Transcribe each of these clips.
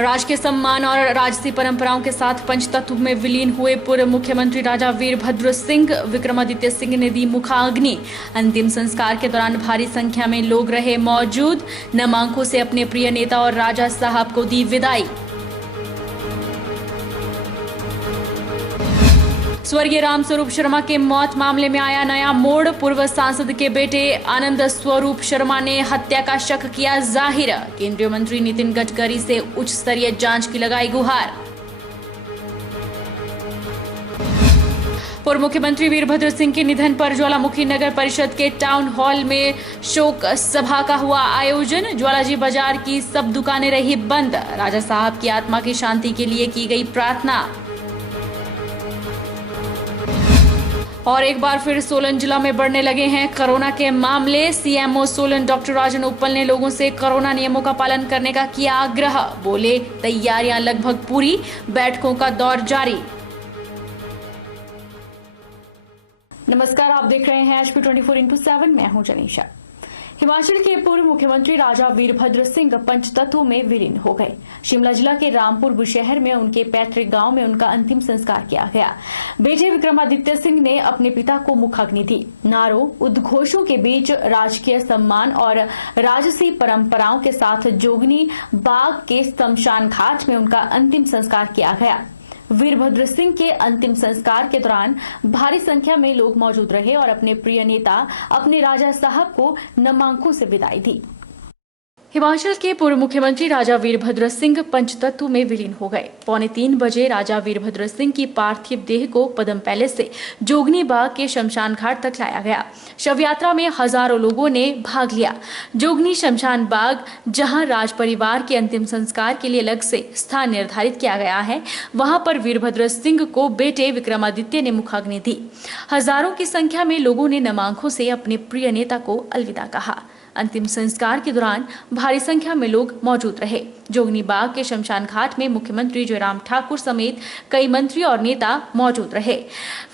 राज के सम्मान और राजसी परंपराओं के साथ पंचतत्व में विलीन हुए पूर्व मुख्यमंत्री राजा वीरभद्र सिंह विक्रमादित्य सिंह ने दी मुखाग्नि। अंतिम संस्कार के दौरान भारी संख्या में लोग रहे मौजूद। नम आंखों से अपने प्रिय नेता और राजा साहब को दी विदाई। स्वर्गीय रामस्वरूप शर्मा के मौत मामले में आया नया मोड़। पूर्व सांसद के बेटे आनंद स्वरूप शर्मा ने हत्या का शक किया जाहिर। केंद्रीय मंत्री नितिन गडकरी से उच्च स्तरीय जांच की लगाई गुहार। पूर्व मुख्यमंत्री वीरभद्र सिंह के निधन पर ज्वालामुखी नगर परिषद के टाउन हॉल में शोक सभा का हुआ आयोजन। ज्वालाजी बाजार की सब दुकानें रही बंद। राजा साहब की आत्मा की शांति के लिए की गई प्रार्थना। और एक बार फिर सोलन जिला में बढ़ने लगे हैं कोरोना के मामले। सीएमओ सोलन डॉक्टर राजन उप्पल ने लोगों से कोरोना नियमों का पालन करने का किया आग्रह। बोले तैयारियां लगभग पूरी, बैठकों का दौर जारी। नमस्कार, आप देख रहे हैं HP 24x7। मैं हूं जनीशा। हिमाचल के पूर्व मुख्यमंत्री राजा वीरभद्र सिंह पंचतत्व में विलीन हो गए। शिमला जिला के रामपुर बुशहर में उनके पैतृक गांव में उनका अंतिम संस्कार किया गया। बेटे विक्रमादित्य सिंह ने अपने पिता को मुखाग्नि दी। नारों उद्घोषों के बीच राजकीय सम्मान और राजसी परंपराओं के साथ जोगनी बाग के शमशान घाट में उनका अंतिम संस्कार किया गया। वीरभद्र सिंह के अंतिम संस्कार के दौरान भारी संख्या में लोग मौजूद रहे और अपने प्रिय नेता, अपने राजा साहब को नम आंखों से विदाई दी। हिमाचल के पूर्व मुख्यमंत्री राजा वीरभद्र सिंह पंचतत्व में विलीन हो गए। 2:45 बजे राजा वीरभद्र सिंह की पार्थिव देह को पद्म पैलेस से जोगनी बाग के शमशान घाट तक लाया गया। शव यात्रा में हजारों लोगों ने भाग लिया। जोगनी शमशान बाग, जहां राज परिवार के अंतिम संस्कार के लिए अलग से स्थान निर्धारित किया गया है, वहां पर वीरभद्र सिंह को बेटे विक्रमादित्य ने मुखाग्नि दी। हजारों की संख्या में लोगों ने नम आंखों से अपने प्रिय नेता को अलविदा कहा। अंतिम संस्कार के दौरान भारी संख्या में लोग मौजूद रहे। जोगनी बाग के शमशान घाट में मुख्यमंत्री जयराम ठाकुर समेत कई मंत्री और नेता मौजूद रहे।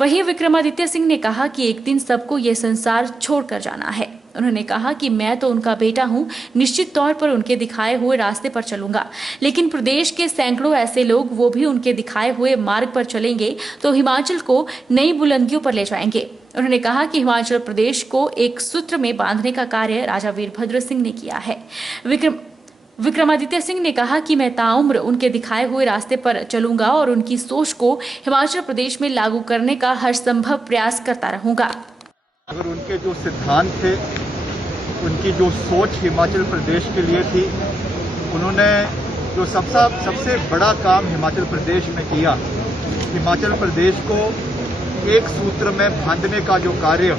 वहीं विक्रमादित्य सिंह ने कहा कि एक दिन सबको ये संसार छोड़कर जाना है। उन्होंने कहा कि मैं तो उनका बेटा हूं, निश्चित तौर पर उनके दिखाए हुए रास्ते पर चलूंगा, लेकिन प्रदेश के सैकड़ों ऐसे लोग वो भी उनके दिखाए हुए मार्ग पर चलेंगे तो हिमाचल को नई बुलंदियों पर ले जाएंगे। उन्होंने कहा कि हिमाचल प्रदेश को एक सूत्र में बांधने का कार्य राजा वीरभद्र सिंह ने किया है। विक्रमादित्य सिंह ने कहा कि मैं ताउम्र उनके दिखाए हुए रास्ते पर चलूंगा और उनकी सोच को हिमाचल प्रदेश में लागू करने का हर संभव प्रयास करता रहूंगा। अगर उनके जो सिद्धांत थे, उनकी जो सोच हिमाचल प्रदेश के लिए थी, उन्होंने जो सबसे बड़ा काम हिमाचल प्रदेश में किया, हिमाचल प्रदेश को एक सूत्र में बांधने का जो कार्य,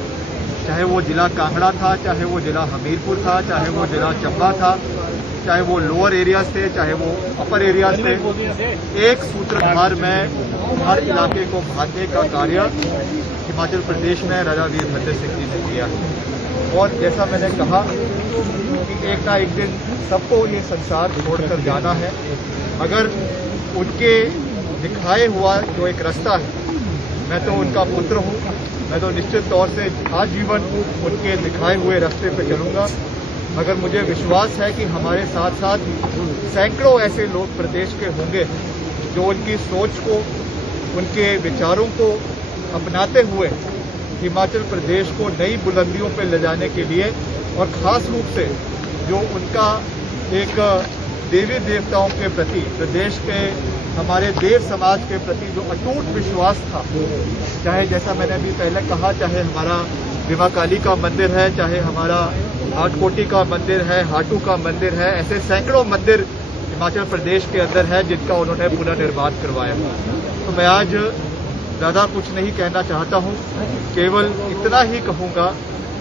चाहे वो जिला कांगड़ा था, चाहे वो जिला हमीरपुर था, चाहे वो जिला चंबा था, चाहे वो लोअर एरिया से, चाहे वो अपर एरिया से, एक सूत्रधार में हर इलाके को बांधने का कार्य हिमाचल प्रदेश में राजा वीरभद्र सिंह जी ने किया है। और जैसा मैंने कहा कि एक ना एक दिन सबको ये संसार छोड़कर जाना है। अगर उनके दिखाए हुआ जो एक रास्ता है, मैं तो उनका पुत्र हूँ, मैं तो निश्चित तौर से आजीवन उनके दिखाए हुए रास्ते पर चलूँगा। मगर मुझे विश्वास है कि हमारे साथ साथ सैकड़ों ऐसे लोग प्रदेश के होंगे जो उनकी सोच को, उनके विचारों को अपनाते हुए हिमाचल प्रदेश को नई बुलंदियों पर ले जाने के लिए, और ख़ास रूप से जो उनका एक देवी देवताओं के प्रति, प्रदेश के हमारे देव समाज के प्रति जो अटूट विश्वास था, चाहे जैसा मैंने अभी पहले कहा, चाहे हमारा विमा काली का मंदिर है, चाहे हमारा हाटकोटी का मंदिर है, हाटू का मंदिर है, ऐसे सैकड़ों मंदिर हिमाचल प्रदेश के अंदर है जिनका उन्होंने पुनर्निर्माण करवाया। तो मैं आज ज़्यादा कुछ नहीं कहना चाहता हूँ, केवल इतना ही कहूँगा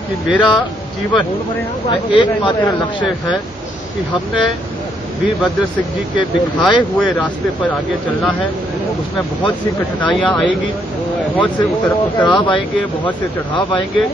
कि मेरा जीवन में एकमात्र लक्ष्य है कि हमने वीरभद्र सिंह जी के दिखाए हुए रास्ते पर आगे चलना है। उसमें बहुत सी कठिनाइयाँ आएंगी, बहुत से उतराव आएंगे, बहुत से चढ़ाव आएंगे,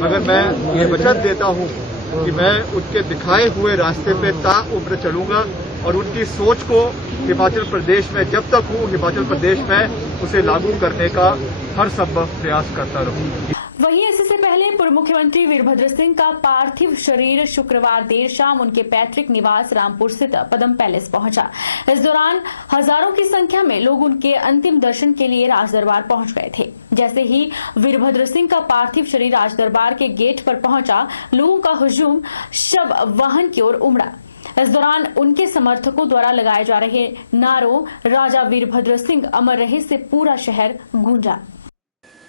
मगर मैं ये वचन देता हूँ कि मैं उनके दिखाए हुए रास्ते पे ताउम्र चलूंगा और उनकी सोच को हिमाचल प्रदेश में जब तक हूँ, हिमाचल प्रदेश में उसे लागू करने का हर संभव प्रयास करता रहूँ। वहीं इससे पहले पूर्व मुख्यमंत्री वीरभद्र सिंह का पार्थिव शरीर शुक्रवार देर शाम उनके पैतृक निवास रामपुर स्थित पदम पैलेस पहुंचा। इस दौरान हजारों की संख्या में लोग उनके अंतिम दर्शन के लिए राजदरबार पहुंच गए थे। जैसे ही वीरभद्र सिंह का पार्थिव शरीर राजदरबार के गेट पर पहुंचा, लोगों का हुजूम शव वाहन की ओर उमड़ा। इस दौरान उनके समर्थकों द्वारा लगाए जा रहे नारों राजा वीरभद्र सिंह अमर रहे से पूरा शहर गूंजा।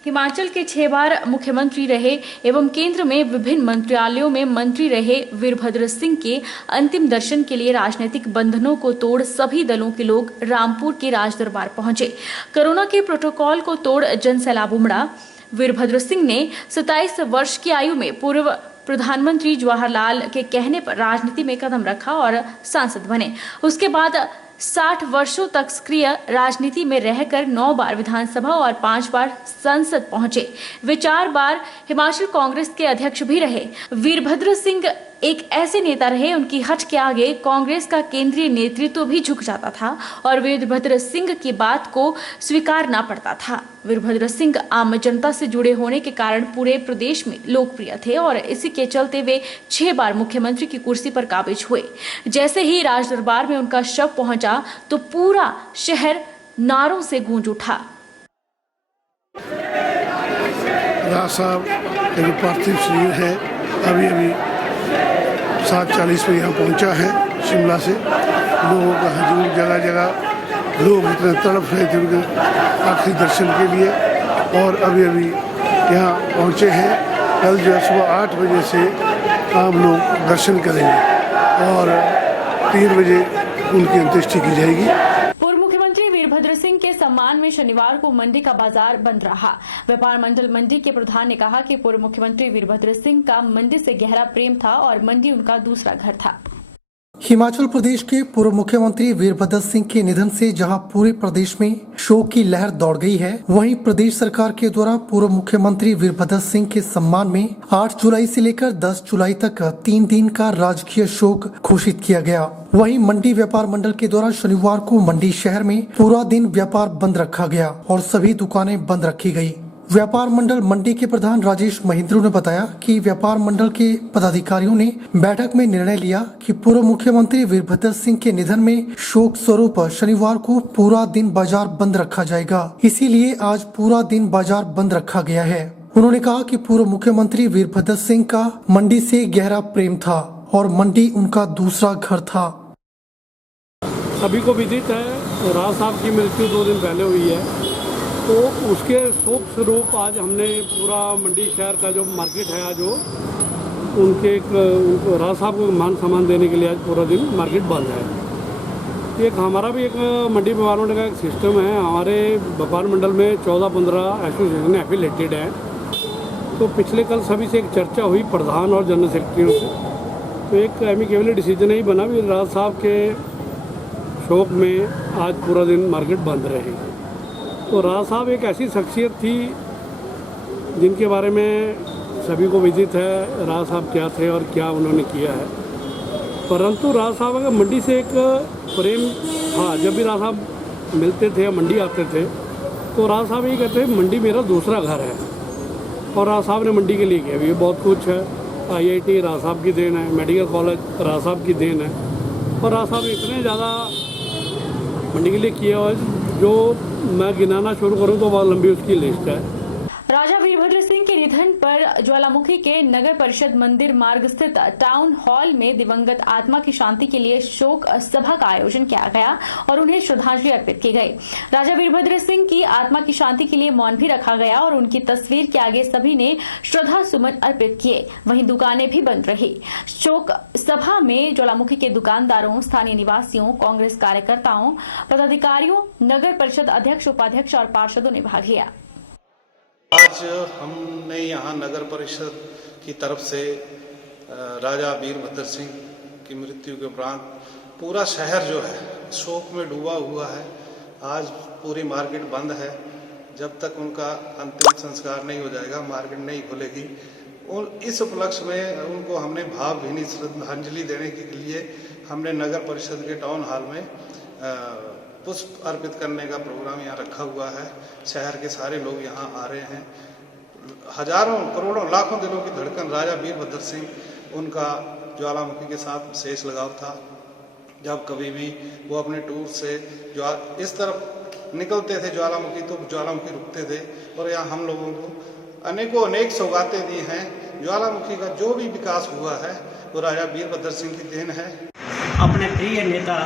हिमाचल के 6 बार मुख्यमंत्री रहे एवं केंद्र में विभिन्न मंत्रालयों में मंत्री रहे वीरभद्र सिंह के अंतिम दर्शन के लिए राजनीतिक बंधनों को तोड़ सभी दलों के लोग रामपुर के राजदरबार पहुंचे। कोरोना के प्रोटोकॉल को तोड़ जनसैलाब उमड़ा। वीरभद्र सिंह ने 27 वर्ष की आयु में पूर्व प्रधानमंत्री जवाहरलाल के कहने पर राजनीति में कदम रखा और सांसद बने। उसके बाद 60 वर्षों तक सक्रिय राजनीति में रहकर 9 बार विधानसभा और 5 बार संसद पहुंचे। वे 4 बार हिमाचल कांग्रेस के अध्यक्ष भी रहे। वीरभद्र सिंह एक ऐसे नेता रहे, उनकी हट के आगे कांग्रेस का केंद्रीय नेतृत्व भी झुक जाता था और वीरभद्र सिंह की बात को स्वीकारना पड़ता था। वीरभद्र सिंह आम जनता से जुड़े होने के कारण पूरे प्रदेश में लोकप्रिय थे और इसी के चलते वे 6 बार मुख्यमंत्री की कुर्सी पर काबिज हुए। जैसे ही राजदरबार में उनका शव पहुंचा तो पूरा शहर नारों से गूंज उठा। राज साहब का जो पार्थिव शरीर है अभी 7:40 पे यहाँ पहुँचा है शिमला से। लोगों का हजूम, जगह जगह लोग इतने तड़प रहे थे उनके आखिरी दर्शन के लिए और अभी यहाँ पहुँचे हैं। कल जो है सुबह 8 बजे से आम लोग दर्शन करेंगे और 3 बजे उनकी अंत्येष्टि की जाएगी। पूर्व मुख्यमंत्री वीरभद्र सिंह के सम्मान में शनिवार को मंडी का बाजार बंद रहा। व्यापार मंडल मंडी के प्रधान ने कहा कि पूर्व मुख्यमंत्री वीरभद्र सिंह का मंडी से गहरा प्रेम था और मंडी उनका दूसरा घर था। हिमाचल प्रदेश के पूर्व मुख्यमंत्री वीरभद्र सिंह के निधन से जहां पूरे प्रदेश में शोक की लहर दौड़ गई है, वहीं प्रदेश सरकार के द्वारा पूर्व मुख्यमंत्री वीरभद्र सिंह के सम्मान में 8 जुलाई से लेकर 10 जुलाई तक 3 दिन का राजकीय शोक घोषित किया गया। वहीं मंडी व्यापार मंडल के द्वारा शनिवार को मंडी शहर में पूरा दिन व्यापार बंद रखा गया और सभी दुकानें बंद रखी गयी। व्यापार मंडल मंडी के प्रधान राजेश महिंद्रू ने बताया कि व्यापार मंडल के पदाधिकारियों ने बैठक में निर्णय लिया कि पूर्व मुख्यमंत्री वीरभद्र सिंह के निधन में शोक स्वरूप शनिवार को पूरा दिन बाजार बंद रखा जाएगा। इसीलिए आज पूरा दिन बाजार बंद रखा गया है। उन्होंने कहा कि पूर्व मुख्यमंत्री वीरभद्र सिंह का मंडी से गहरा प्रेम था और मंडी उनका दूसरा घर था। सभी को विदित है, राज साहब की मृत्यु 2 दिन पहले हुई है, तो उसके शोक स्वरूप आज हमने पूरा मंडी शहर का जो मार्केट है आज उनको राज साहब को मान सम्मान देने के लिए आज पूरा दिन मार्केट बंद है। एक हमारा भी एक मंडी व्यापार मंडल का एक सिस्टम है। हमारे व्यापार मंडल में 14-15 एसोसिएशन एफिलेटेड हैं। तो पिछले कल सभी से एक चर्चा हुई प्रधान और जनरल सेक्रेटरी से, तो एक एमिकेबल डिसीजन ही बना भी राज साहब के शोक में आज पूरा दिन मार्केट बंद रहेगी। तो राज साहब एक ऐसी शख्सियत थी जिनके बारे में सभी को विदित है, राज साहब क्या थे और क्या उन्होंने किया है। परंतु राज साहब का मंडी से एक प्रेम था। जब भी राज साहब मिलते थे या मंडी आते थे तो राज साहब ये कहते हैं मंडी मेरा दूसरा घर है और राज साहब ने मंडी के लिए किया भी बहुत कुछ है। IIT राज साहब की देन है, मेडिकल कॉलेज राज साहब की देन है और राज साहब इतने ज़्यादा मंडी के लिए किया हुआ जो मैं गिनाना शुरू करूं तो बहुत लंबी उसकी लिस्ट है। राजा वीरभद्र सिंह के निधन पर ज्वालामुखी के नगर परिषद मंदिर मार्ग स्थित टाउन हॉल में दिवंगत आत्मा की शांति के लिए शोक सभा का आयोजन किया गया और उन्हें श्रद्धांजलि अर्पित की गई। राजा वीरभद्र सिंह की आत्मा की शांति के लिए मौन भी रखा गया और उनकी तस्वीर के आगे सभी ने श्रद्धा सुमन अर्पित किए। वहीं दुकानें भी बंद रही। शोक सभा में ज्वालामुखी के दुकानदारों, स्थानीय निवासियों, कांग्रेस कार्यकर्ताओं, पदाधिकारियों, नगर परिषद अध्यक्ष, उपाध्यक्ष और पार्षदों ने भाग लिया। आज हमने यहाँ नगर परिषद की तरफ से राजा वीरभद्र सिंह की मृत्यु के उपरांत पूरा शहर जो है शोक में डूबा हुआ है। आज पूरी मार्केट बंद है। जब तक उनका अंतिम संस्कार नहीं हो जाएगा मार्केट नहीं खुलेगी। और इस उपलक्ष्य में उनको हमने भावभीनी श्रद्धांजलि देने के लिए हमने नगर परिषद के टाउन हॉल में पुष्प अर्पित करने का प्रोग्राम यहाँ रखा हुआ है। शहर के सारे लोग यहाँ आ रहे हैं। हजारों करोड़ों लाखों दिलों की धड़कन राजा वीरभद्र सिंह, उनका ज्वालामुखी के साथ विशेष लगाव था। जब कभी भी वो अपने टूर से इस तरफ निकलते थे ज्वालामुखी, तो ज्वालामुखी रुकते थे। और यहाँ हम लोगों को अनेक सौगातें दी हैं। ज्वालामुखी का जो भी विकास हुआ है वो राजा वीरभद्र सिंह की देन है। अपने प्रिय नेता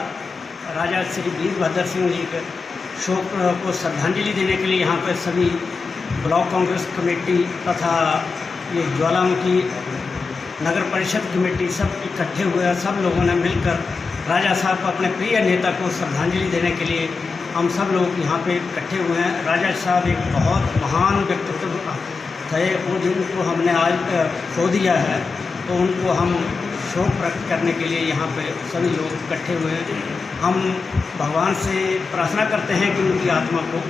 राजा श्री वीरभद्र सिंह जी के शोक को श्रद्धांजलि देने के लिए यहाँ पर सभी ब्लॉक कांग्रेस कमेटी तथा ये ज्वालामुखी नगर परिषद कमेटी सब इकट्ठे हुए। सब लोगों ने मिलकर राजा साहब को, अपने प्रिय नेता को श्रद्धांजलि देने के लिए हम सब लोग यहाँ पे इकट्ठे हुए हैं। राजा साहब एक बहुत महान व्यक्तित्व थे। वो जिनको हमने आज खो दिया है, तो उनको हम शोक प्रकट करने के लिए यहाँ पे सभी लोग इकट्ठे हुए हैं। हम भगवान से प्रार्थना करते हैं कि उनकी आत्मा को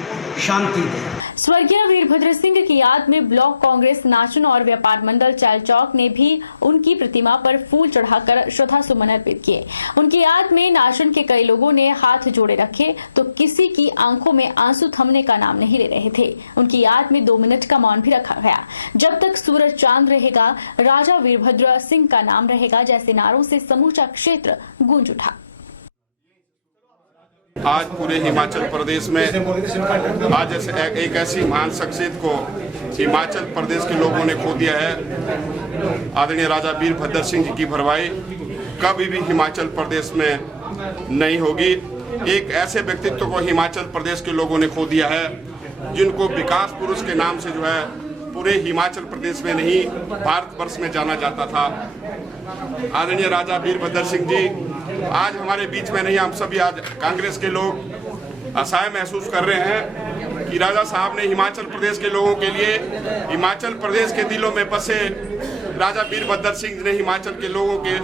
शांति दे। स्वर्गीय वीरभद्र सिंह की याद में ब्लॉक कांग्रेस नाचन और व्यापार मंडल चायल चौक ने भी उनकी प्रतिमा पर फूल चढ़ाकर श्रद्धा सुमन अर्पित किए। उनकी याद में नाचन के कई लोगों ने हाथ जोड़े रखे, तो किसी की आंखों में आंसू थमने का नाम नहीं ले रहे थे। उनकी याद में 2 मिनट का मौन भी रखा गया। जब तक सूरज चांद रहेगा, राजा वीरभद्र सिंह का नाम रहेगा, जैसे नारों से समूचा क्षेत्र गूंज उठा। आज पूरे हिमाचल प्रदेश में आज एक ऐसी महान शख्सियत को हिमाचल प्रदेश के लोगों ने खो दिया है। आदरणीय राजा वीरभद्र सिंह जी की भरवाई कभी भी हिमाचल प्रदेश में नहीं होगी। एक ऐसे व्यक्तित्व को हिमाचल प्रदेश के लोगों ने खो दिया है, जिनको विकास पुरुष के नाम से जो है पूरे हिमाचल प्रदेश में नहीं भारतवर्ष में जाना जाता था। आदरणीय राजा वीरभद्र सिंह जी आज हमारे बीच में नहीं। हम सभी आज कांग्रेस के लोग असहाय महसूस कर रहे हैं कि राजा साहब ने हिमाचल प्रदेश के लोगों के लिए, हिमाचल प्रदेश के दिलों में बसे राजा वीरभद्र सिंह ने हिमाचल के लोगों के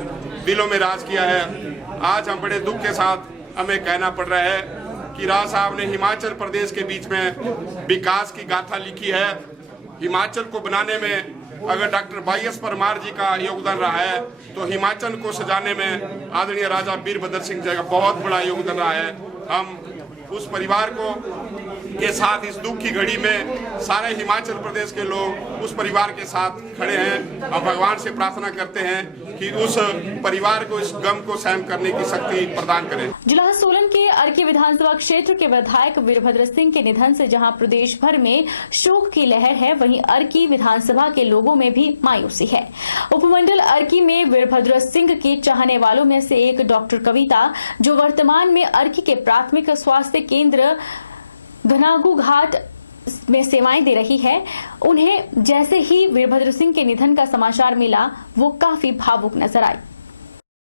दिलों में राज किया है। आज हम बड़े दुख के साथ हमें कहना पड़ रहा है कि राजा साहब ने हिमाचल प्रदेश के बीच में विकास की गाथा लिखी है। हिमाचल को बनाने में अगर डॉक्टर वाई.एस. परमार जी का योगदान रहा है, तो हिमाचल को सजाने में आदरणीय राजा वीरभद्र सिंह जी का बहुत बड़ा योगदान रहा है। हम उस परिवार को के साथ इस दुख की घड़ी में सारे हिमाचल प्रदेश के लोग उस परिवार के साथ खड़े हैं और भगवान से प्रार्थना करते हैं कि उस परिवार को इस गम को सहन करने की शक्ति प्रदान करें। जिला सोलन के अर्की विधानसभा क्षेत्र के विधायक वीरभद्र सिंह के निधन से जहां प्रदेश भर में शोक की लहर है, वहीं अर्की विधानसभा के लोगों में भी मायूसी है। उपमंडल अर्की में वीरभद्र सिंह के चाहने वालों में से एक डॉक्टर कविता, जो वर्तमान में अर्की के प्राथमिक स्वास्थ्य केंद्र घनागू घाट में सेवाएं दे रही है, उन्हें जैसे ही वीरभद्र सिंह के निधन का समाचार मिला, वो काफी भावुक नजर आई।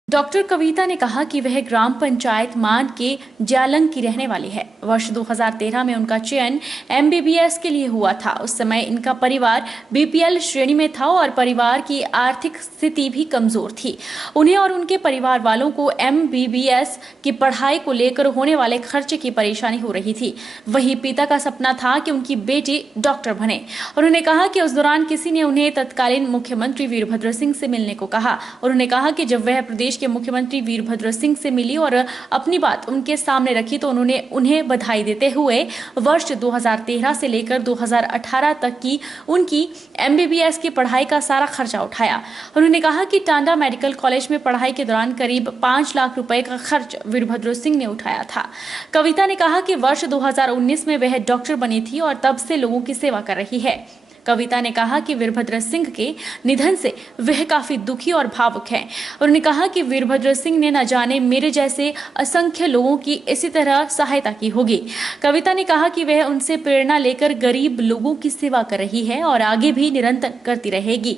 डॉक्टर कविता ने कहा कि वह ग्राम पंचायत मान के जालंग की रहने वाली है। वर्ष 2013 में उनका चयन MBBS के लिए हुआ था। उस समय इनका परिवार BPL श्रेणी में था और परिवार की आर्थिक स्थिति भी कमजोर थी। उन्हें और उनके परिवार वालों को MBBS की पढ़ाई को लेकर होने वाले खर्चे की परेशानी हो रही थी। वहीं पिता का सपना था कि उनकी बेटी डॉक्टर बने। उन्होंने कहा कि उस दौरान किसी ने उन्हें तत्कालीन मुख्यमंत्री वीरभद्र सिंह से मिलने को कहा। उन्होंने कहा कि जब वह प्रदेश के मुख्यमंत्री वीरभद्र सिंह से मिली और अपनी बात उनके सामने रखी, तो उन्होंने उन्हें बधाई देते हुए वर्ष 2013 से लेकर 2018 तक की उनकी MBBS की पढ़ाई का सारा खर्चा उठाया। उन्होंने कहा कि टांडा मेडिकल कॉलेज में पढ़ाई के दौरान करीब 5 लाख रुपए का खर्च वीरभद्र सिंह ने उठाया था। कविता ने कहा कि वर्ष 2019 में वह डॉक्टर बनी थी और तब से लोगों की सेवा कर रही है। कविता ने कहा कि वीरभद्र सिंह के निधन से वह काफी दुखी और भावुक हैं। उन्होंने कहा कि वीरभद्र सिंह ने न जाने मेरे जैसे असंख्य लोगों की इसी तरह सहायता की होगी। कविता ने कहा कि वह उनसे प्रेरणा लेकर गरीब लोगों की सेवा कर रही है और आगे भी निरंतर करती रहेगी।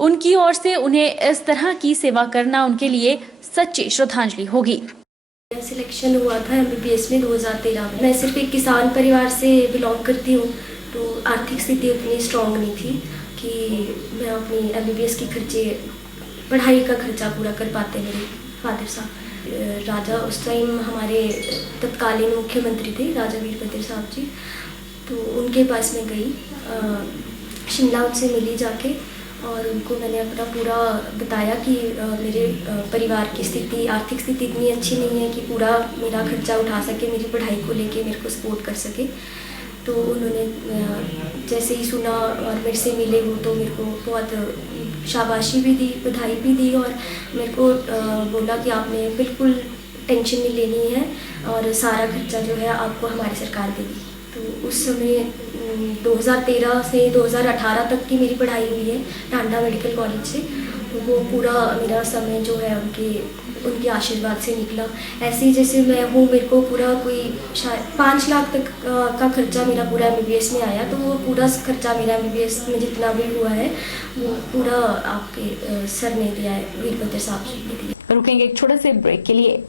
उनकी ओर से उन्हें इस तरह की सेवा करना उनके लिए सच्ची श्रद्धांजलि होगी। सिलेक्शन हुआ था MBBS में 2013 में। मैं सिर्फ एक किसान परिवार से बिलोंग करती हूँ, तो आर्थिक स्थिति उतनी स्ट्रॉन्ग नहीं थी कि मैं अपनी MBBS की पढ़ाई का खर्चा पूरा कर पाते। मेरे फादर साहब राजा उस टाइम हमारे तत्कालीन मुख्यमंत्री थे, राजा वीरभद्र साहब जी। तो उनके पास मैं गई, शिमला उनसे मिली जाके, और उनको मैंने अपना पूरा बताया कि मेरे परिवार की स्थिति, आर्थिक स्थिति इतनी अच्छी नहीं है कि पूरा मेरा खर्चा उठा सके, मेरी पढ़ाई को लेके मेरे को सपोर्ट कर सके। तो उन्होंने जैसे ही सुना और मेरे से मिले वो, तो मेरे को बहुत शाबाशी भी दी, बधाई भी दी, और मेरे को बोला कि आपने बिल्कुल टेंशन नहीं लेनी है और सारा खर्चा जो है आपको हमारी सरकार देगी। तो उस समय 2013 से 2018 तक की मेरी पढ़ाई हुई है टांडा मेडिकल कॉलेज से। तो वो पूरा मेरा समय जो है उनके आशीर्वाद से निकला। ऐसे ही जैसे मैं हूँ, मेरे को पूरा कोई शायद 5 लाख तक का खर्चा मेरा पूरा MBBS में आया। तो वो पूरा खर्चा मेरा MBBS में जितना भी हुआ है वो पूरा आपके सर ने दिया है, वीरभद्र साहब जी ने दिया। रुकेंगे एक छोटे से ब्रेक के लिए।